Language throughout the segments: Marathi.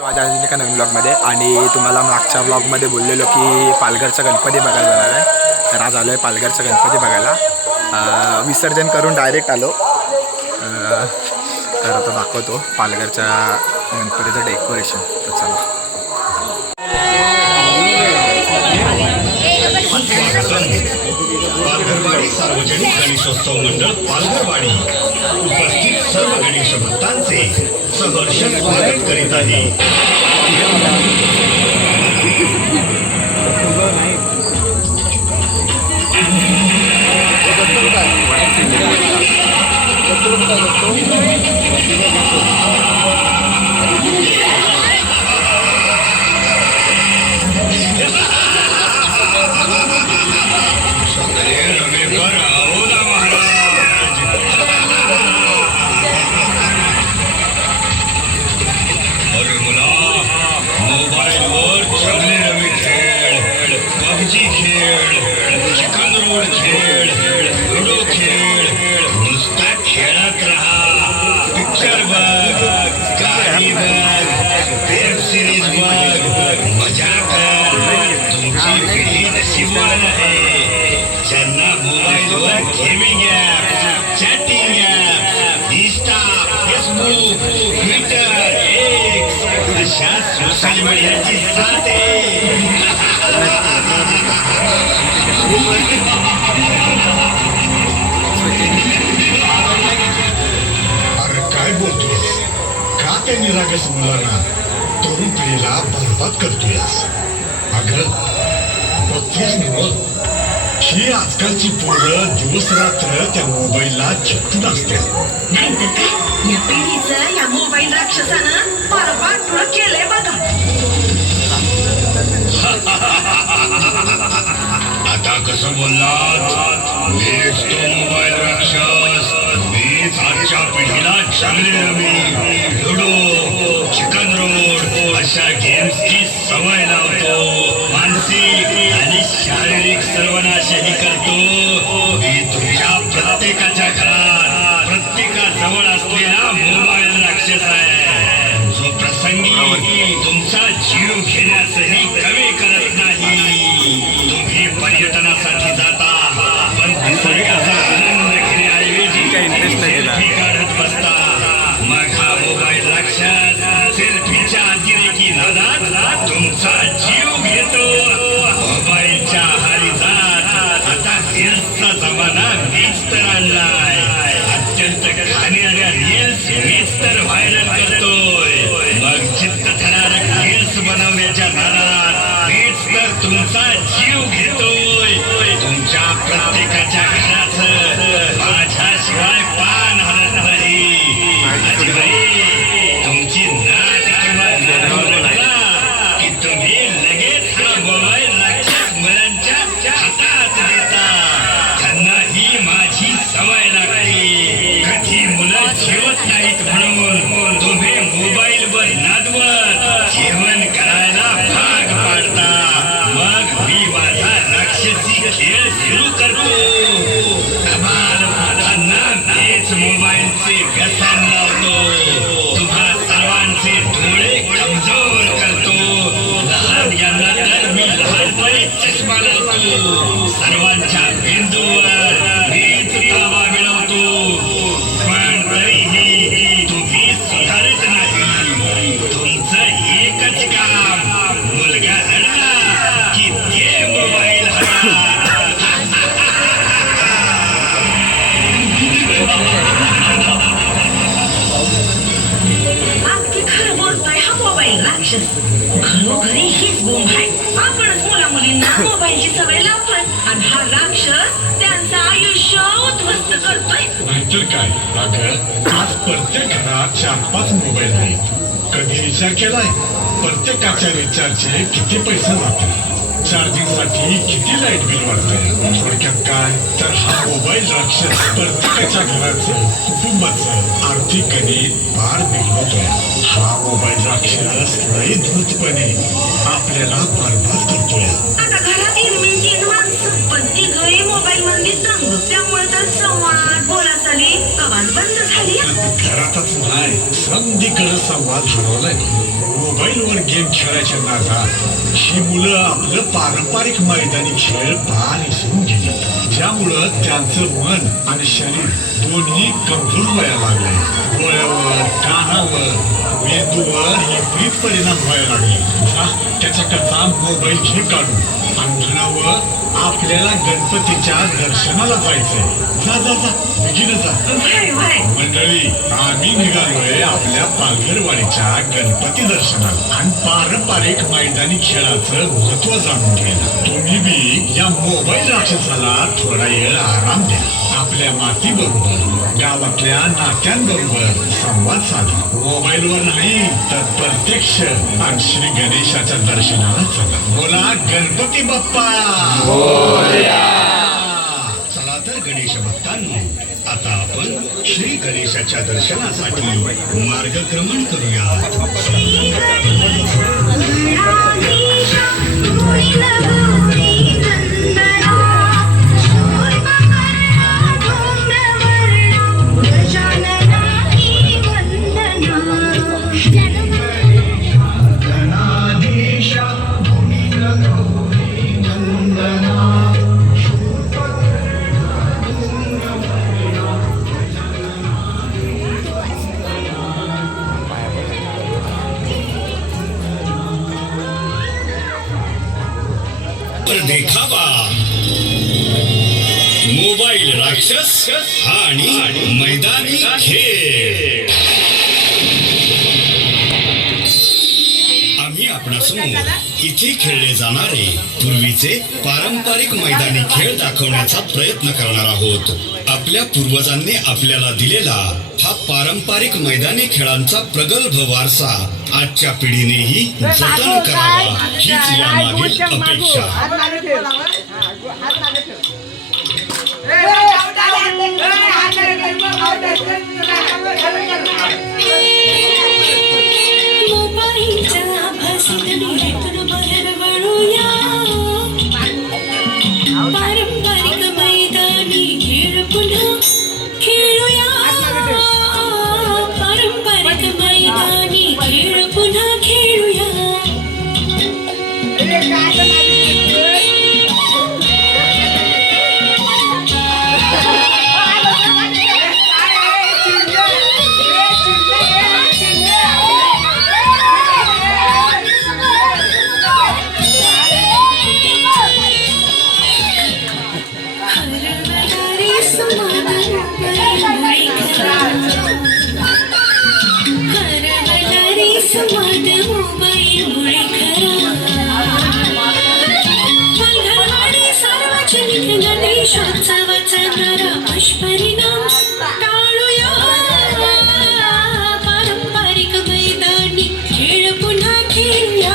माझ्या अजून एका नवीन ब्लॉगमध्ये आणि तुम्हाला मागच्या ब्लॉगमध्ये बोललेलो की पालघरचा गणपती बघायला जाणार आहे. तर आज आलो आहे पालघरचा गणपती बघायला. विसर्जन करून डायरेक्ट आलो. तर आता दाखवतो पालघरच्या गणपतीचं डेकोरेशन. तर चला. पालघरवाडी सार्वजनिक गणेशोत्सव मंडळ पालघरवाडी उपस्थित सर्व गणेश भक्तांचे सहर्ष स्वागत करीत आहे. ज्यांना मोबाईलवर gaming app, chatting app, Insta, Facebook, Twitter, x अशा सोशल मीडियाची साथ अरे काय बोलतोयस? का त्या निरागस मुलांना तरुण पिढीला बरबाद करतोयस? अगं बघतोयस नव्ह, ही आजकालची पोरं दिवस रात्र त्या मोबाईलला चिकटून असतात. नाहीतर काय या पिढीचं या मोबाईल राक्षसानं परवाटून केलंय बघा. आता कसं बोललात? मीच तो मोबाईल राक्षस. मीच आजच्या पिढीला चांगले रमी, लुडो, चिकन रोड अशा गेम्सची सवय लावतो. मानसिक आणि शारीरिक सर्वनाशही करतो. मी तुमच्या प्रत्येकाच्या घरात, प्रत्येकाजवळ असलेला मोबाईल राक्षस आहे, जो प्रसंगी तुमचा जीव घेण्यासही कमी करत नाही. तुम्ही पर्यटनासाठी जाता, पण निसर्गाचा आनंद घेण्याऐवजी सेल्फी काढत बसता. मग हा मोबाईल राक्षस सेल्फीच्या अतिरेकी नादात तुमचा जीव घेतो. मोबाईलच्या आहारी जात आता रील्सचा जमाना मीच तर आणलाय. अत्यंत घाणेरड्या रील्स मीच तर व्हायरल करतोय. मग चित्तथरारक रील्स बनवण्याच्या नादात मीच तर तुमचा जीव घेतोय. तुमच्या प्रत्येकाच्या घराचं माझ्याशिवाय पान हलत नाही. तुमची नाट किंवा की तुम्ही लगेच हा मोबाईल राक्षस मुलांच्या हातात देता. त्यांना ही माझी सवय लागते. कधी मुलं जेवत नाहीत म्हणून तुम्ही मोबाईलवर नादवत जेवण करायला भाग पाडता. मग मी माझा राक्षसी खेळ सुरू करतो. कमाल मुलांना मीच मोबाईलचे व्यसन लावतो. तुम्हा सर्वांचे डोळे कमजोर करतो. लहान यांना तर मी लहानपणी चष्मा लावतो. सर्वांच्या बिंदूवर मीच ताबा मिळवतो. पण तरीही तुम्ही सुधारत नाही. तुमचं एकच काम, मुलगा रडला की ते मोबाईल हातात. अगदी खरं बोलतोय हा मोबाईल राक्षस. घरोघरी हीच बोंब आहे. आपणच मुला मुलींना मोबाईलची सवय लावतोय आणि हा राक्षस त्यांचं आयुष्य उद्ध्वस्त करतोय. नाहीतर काय? अगं आज प्रत्येक घरात 4-5 मोबाईल आहेत. कधी विचार केलाय प्रत्येकाच्या रिचार्जचे किती पैसे जातात? चार्जिंग साठी किती लाईट बिल वाढतंय. थोडक्यात काय तर हा मोबाईल राक्षस प्रत्येकाच्या घराचं कुटुंबाचं आर्थिक गणित पार बिघडवतोय. हा मोबाईल राक्षस लई धूर्तपणे आपल्याला बरबाद करतोय. आता घरात इनमिन माणसं पण ती घरी मोबाईल मध्ये दंग, त्यामुळे तर संवाद बोलाचाली आवाज बंद झाली. घरातच नाही समधीकडे संवाद हरवलाय. मोबाईलवर गेम खेळायच्या नादात ही मुलं आपलं पारंपरिक मैदानी खेळ पार विसरून गेली. ज्यामुळं त्यांचं मन आणि शरीर दोन्ही कमजोर व्हायला लागले. डोळ्यावर, कानावर, मेंदूवर विपरीत परिणाम व्हायला लागले. त्याच्याकरता मोबाईल घे काढून आणि म्हणावं आपल्याला गणपतीच्या दर्शनाला जायचंय. जा जा जा बिगिन जा. मंडळी आम्ही निघालोय आपल्या पालघरवाडीच्या गणपती दर्शनाला आणि पारंपरिक मैदानी खेळाचं महत्व जाणून घ्यायला. तुम्ही बी या मोबाईल राक्षसाला थोडा वेळ आराम द्या. आपल्या मातीबरोबर गावातल्या नात्यांबरोबर संवाद साधा. मोबाईलवर नाही तर प्रत्यक्ष आणि श्री गणेशाच्या दर्शनाला चला. बोला गणपती बाप्पा. चला तर गणेश भक्तांनो, आता आपण श्री गणेशाच्या दर्शनासाठी मार्गक्रमण करूया. देखावा मोबाईल राक्षस आणि मैदानी खेळ. आम्ही आपणासमोर इथे खेळले जाणारे पूर्वीचे पारंपरिक मैदानी खेळ दाखवण्याचा प्रयत्न करणार आहोत. आपल्या पूर्वजांनी आपल्याला दिलेला हा पारंपरिक मैदानी खेळांचा प्रगल्भ वारसा आजच्या पिढीनेही जतन करावा हीच यामागील अपेक्षा. पारंपरिक मैदानी खेळ पुन्हा खेळूया. पारंपरिक मैदानी खेळ पुन्हा खेळूया. पारंपरिक मैदानी खेळ पुन्हा खेळूया. पारंपरिक मैदानी खेळ पुन्हा खेळूया.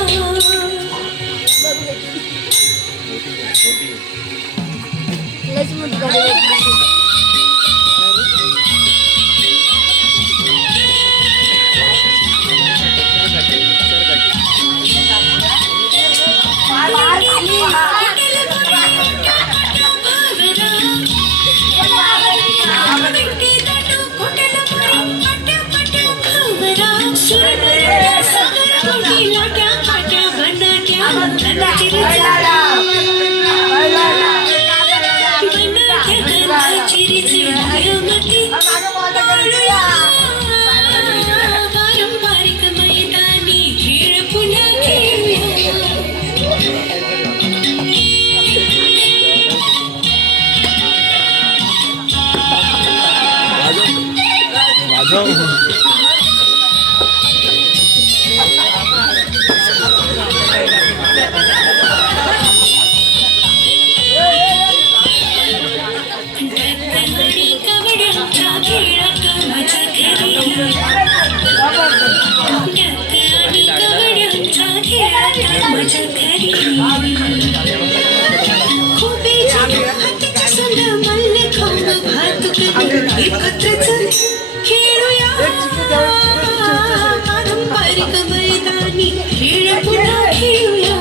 येतात माझ्या घरी खुबेची हाताची सोंड मल्ल खाऊन भात करून एकत्रच खेळूया पारंपरिक मैदानी खेळ पुन्हा खेळूया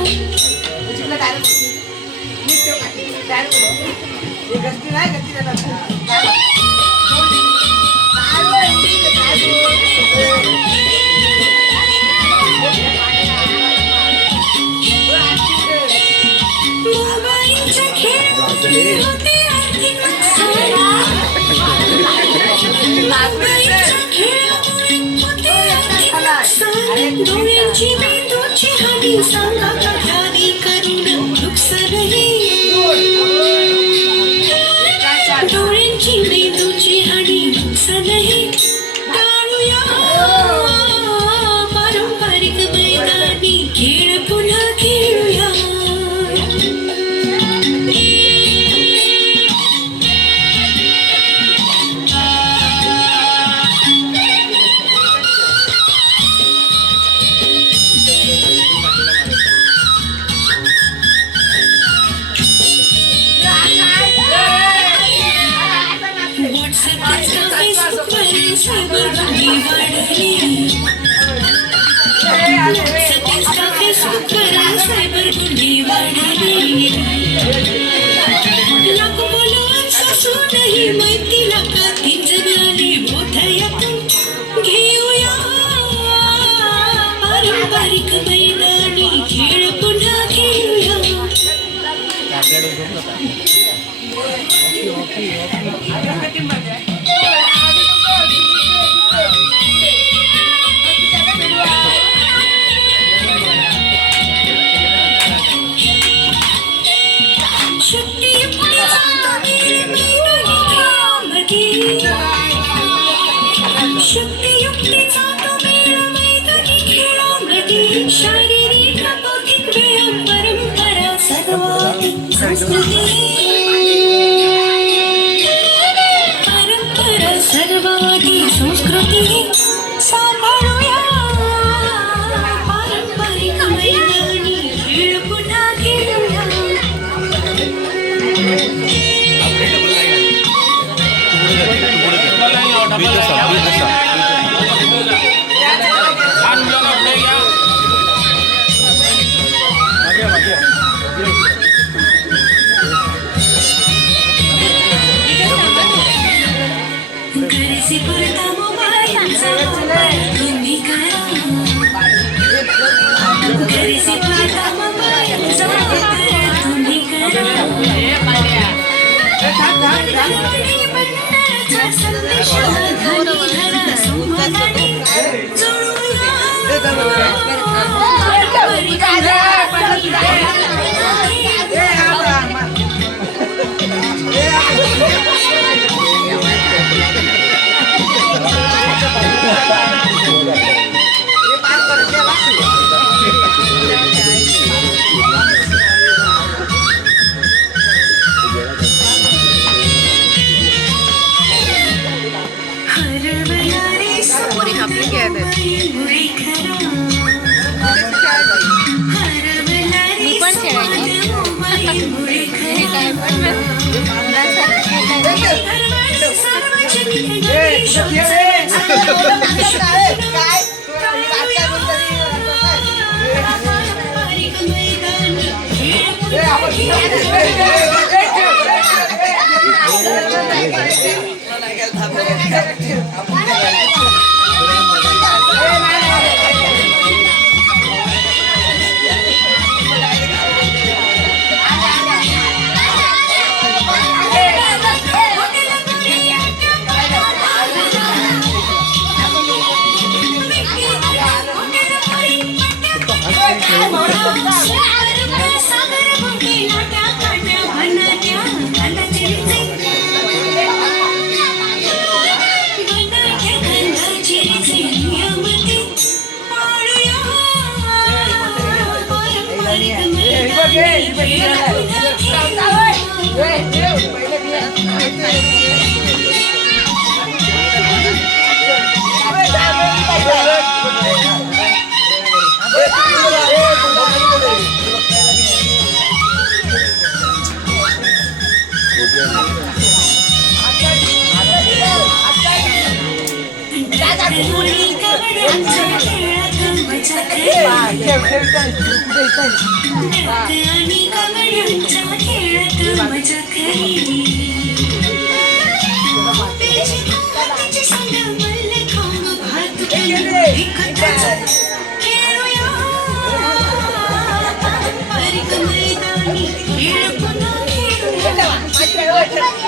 मोबाईलच्या खेळामुळे होते आर्थिक नुकसान मोबाईलच्या खेळामुळे होते आर्थिक नुकसान डोळ्यांची मेंदूची हानी सांगा कठारी करून नुकसानही डोळ्यांची मेंदूची हानी नुकसानही टाळूया पारंपरिक मैदानी खेळ पुन्हा खेळूया सायबर गुन्हे वाढले लाखो फॉलोअर्स असूनही मैत्रीला का तीन जणांनी बोधयातून घेऊया पारंपरिक मैदानी खेळ पुन्हा खेळूया शक्तियुक्तीचा तो मेळ मैदानी खेळामध्ये शारीरिक बौद्धिक व्यायाम परंपरा सर्वाधिक संस्कृती परंपरा सर्वाधिक संस्कृती सांभाळूया पारंपरिक मैदानी खेळ पुन्हा खेळूया घरचे पुरता मोबाईलचा तुम्ही करा घरचे पुरता मोबाईलचा तुम्ही करा संदेश घरा संवादाने जोडूया Hey, आणि कमळांच्या खेळात मजा खरी पेची कुंकवाची संग मल्ल खाऊन भात एकत्र खेळूया पारंपरिक मैदानी खेळ पुन्हा खेळूया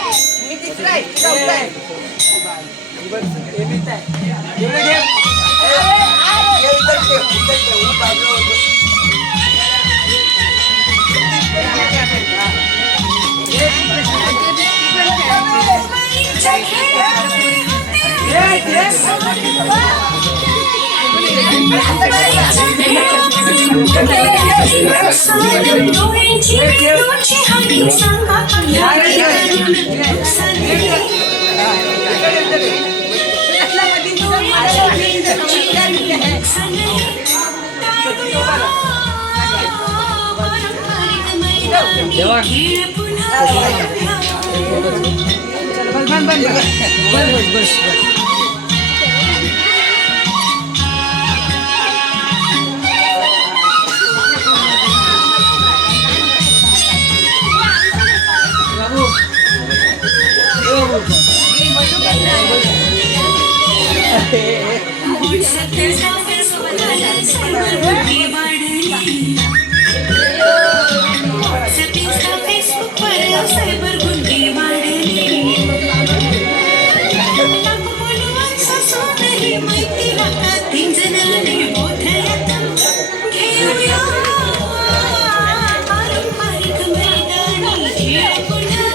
सायबर गुंडी वाढली माहिती राहतात तीन जणांनी बोधयात घेऊया पारंपरिक मैदानी खेळ पुन्हा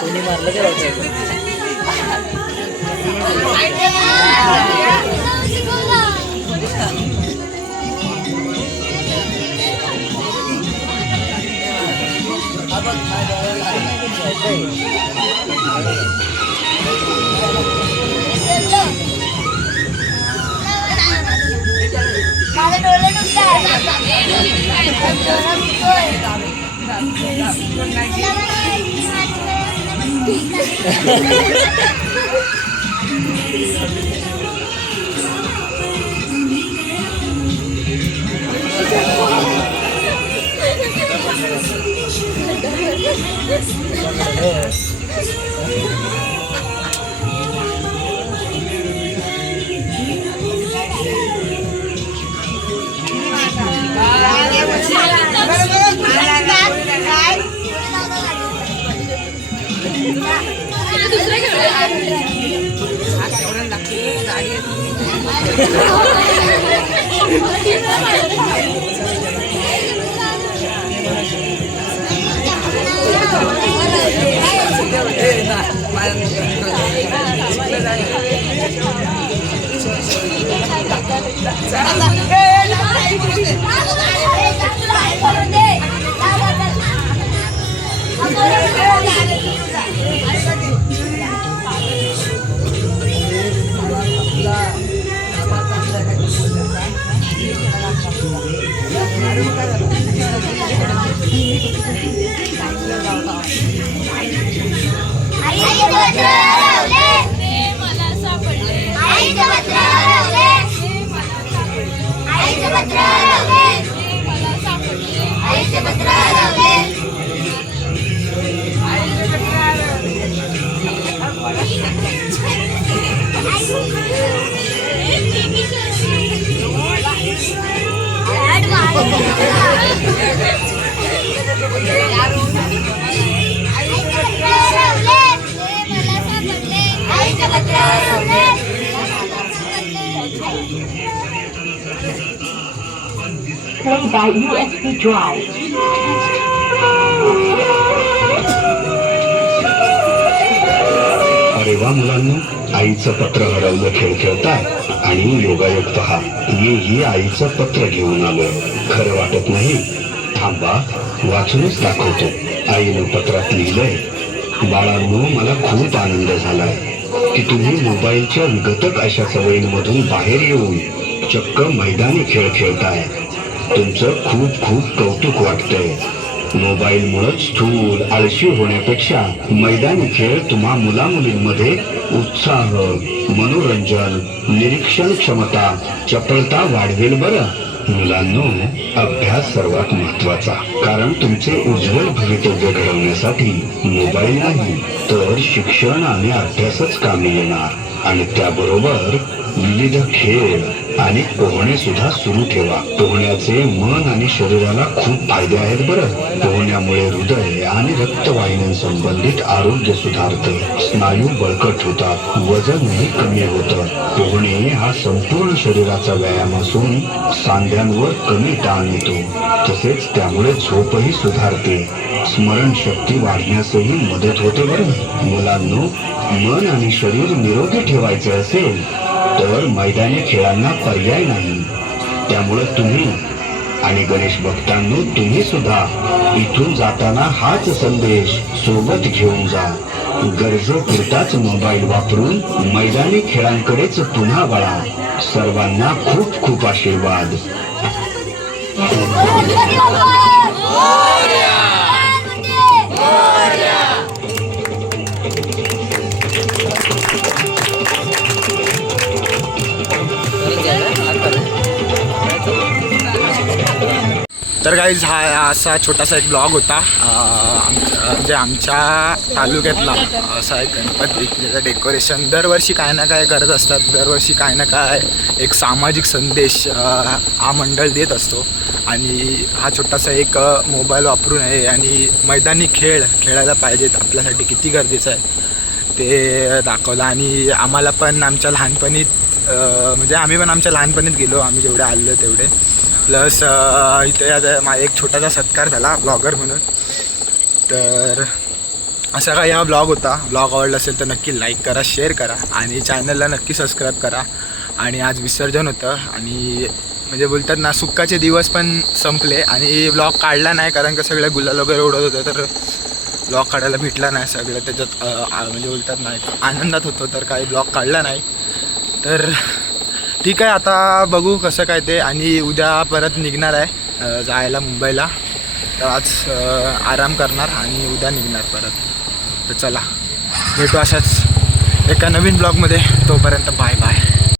कोणी मारलं Play by USB drive. अरे वा मुलांनो, आईचं पत्र हरवलं खेळ खेळताय आणि योगायोग पहा, मी आईचं पत्र घेऊन आलोय. खरं वाटत नाही? थांबा, वाचूनच दाखवतो. आईनं पत्रात लिहिलंय, बाळांनो, मला खूप आनंद झालाय की तुम्ही मोबाईलच्या विघटक अशा सवयींमधून बाहेर येऊन चक्क मैदानी खेळ खेळताय. तुमचं खूप खूप कौतुक वाटतंय. मोबाईलमुळे स्थूल आळशी होण्यापेक्षा मैदानी खेळ तुम्हा मुलामुलींमध्ये उत्साह, मनोरंजन, निरीक्षण क्षमता, चपळता वाढवेल बरं. मुलांनो, अभ्यास सर्वात महत्वाचा, कारण तुमचे उज्ज्वल भवितव्य घडवण्यासाठी मोबाईल नाही तर शिक्षण आणि अभ्यासच कामी येणार. आणि त्याबरोबर विविध खेळ आणि पोहणे सुद्धा सुरू ठेवा. पोहण्याचे मन आणि शरीराला खूप फायदे आहेत बरं. पोहण्यामुळे हृदय आणि रक्तवाहिन्यांसंबंधित आरोग्य सुधारतं, स्नायू बळकट होतात, वजनही कमी होतं. पोहणे हा संपूर्ण शरीराचा व्यायाम असून सांध्यांवर कमी ताण येतो. तसेच त्यामुळे झोपही सुधारते, स्मरणशक्ती वाढण्यासही मदत होते बरं. मुलांनो, मन आणि शरीर निरोगी ठेवायचे असेल तर मैदानी खेळांना पर्याय नाही. त्यामुळे तुम्ही आणि गणेश भक्तांनो, तुम्ही सुद्धा इथून जाताना हाच संदेश सोबत घेऊन जा. गरजेपुरताच मोबाईल वापरून मैदानी खेळांकडेच पुन्हा वळा. सर्वांना खूप खूप आशीर्वाद. तर गाईज हा असा छोटासा एक ब्लॉग होता म्हणजे आमच्या तालुक्यातला असा एक गणपती ज्याचं डेकोरेशन दरवर्षी काय ना काय करत असतात. दरवर्षी काय ना काय एक सामाजिक संदेश हा मंडळ देत असतो. आणि हा छोटासा एक मोबाईल वापरून आहे आणि मैदानी खेळ खेळायला पाहिजेत, आपल्यासाठी किती गरजेचं आहे ते दाखवलं. आणि आम्हाला पण आमच्या लहानपणीत म्हणजे आम्ही पण आमच्या लहानपणीत गेलो, आम्ही जेवढे आलो तेवढे. प्लस इथे आता एक छोटासा सत्कार झाला ब्लॉगर म्हणून. तर असा काही हा ब्लॉग होता. ब्लॉग आवडला असेल तर नक्की लाईक करा, शेअर करा आणि चॅनलला नक्की सबस्क्राईब करा. आणि आज विसर्जन होतं आणि म्हणजे बोलतात ना, सुक्काचे दिवस पण संपले आणि ब्लॉग काढला नाही कारण का सगळ्या गुलाल वगैरे उडत होतं, तर ब्लॉग काढायला भेटला नाही. सगळं त्याच्यात म्हणजे बोलतात ना एक आनंदात होतो, तर काही ब्लॉग काढला नाही. तर ठीक आहे, आता बघू कसं काय ते. आणि उद्या परत निघणार आहे जायला मुंबईला, तर आज आराम करणार आणि उद्या निघणार परत. तर चला भेटू अशाच एका नवीन ब्लॉगमध्ये. तोपर्यंत बाय बाय.